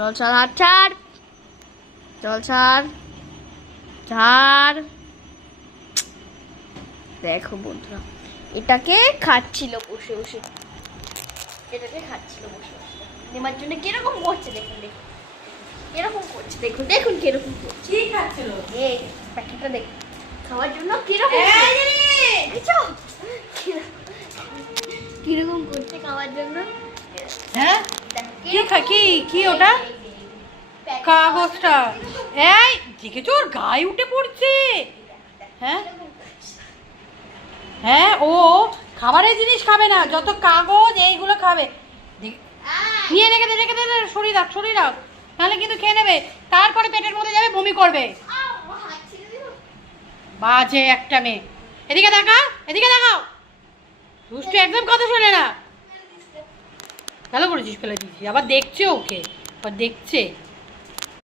চল ছাড়, হাত ছাড়, চল ছাড়, ছাড়। দেখো বন্ধুরা, এটাকে খাচ্ছিল বসে বসে, এটাকে খাচ্ছিল বসে বসে। নেবার জন্য কিরকম করছে দেখুন, দেখুন কিরকম করছে, দেখুন দেখুন কিরকম করছে। কি খাচ্ছিল? এই প্যাকেটটা দেখুন, খাওয়ার জন্য কিরকম কিরকম করছে খাওয়ার জন্য। হ্যাঁ কি কি ওটা? কাগজটা। এই দেখেছো ওর গায়ে উঠে পড়ছে। হ্যাঁ হ্যাঁ, ও খাবারের জিনিস খাবে না, যত কাগজ এইগুলো খাবে। নিয়ে রেখে দে, রেখে দে, সরিয়ে রাখ, সরিয়ে রাখ, নাহলে কিন্তু খেয়ে নেবে, তারপরে পেটের মধ্যে যাবে, বমি করবে। বাজে একটা মেয়ে। এদিকে দেখাও, এদিকে দেখাও। দুষ্টু একদম কথা শোনে না। ভালো করেছিস, ফেলে দিয়েছি। আবার দেখছে ওকে, আবার দেখছে।